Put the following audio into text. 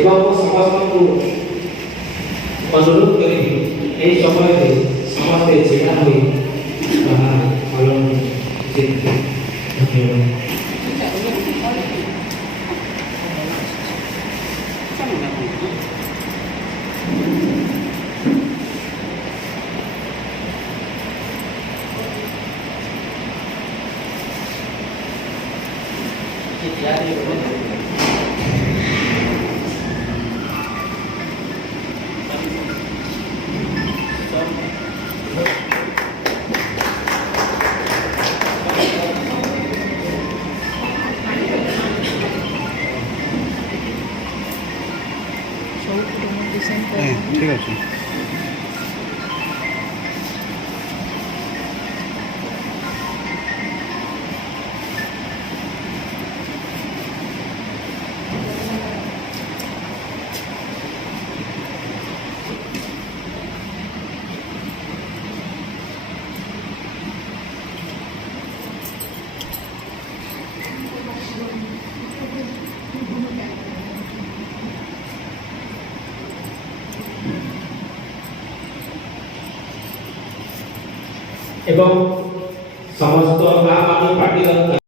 এবং ସମସ୍ତଙ୍କୁ ଅନୁରୋଧ କରିବି ଏହି ସମୟରେ ସମସ୍ତେ ଛିଡ଼ା ହୋଇ ତାହା ପାଳନ କରିବେ। ଧନ୍ୟବାଦ। ঠিক আছে। এবং সমস্ত আম আদমি পার্টির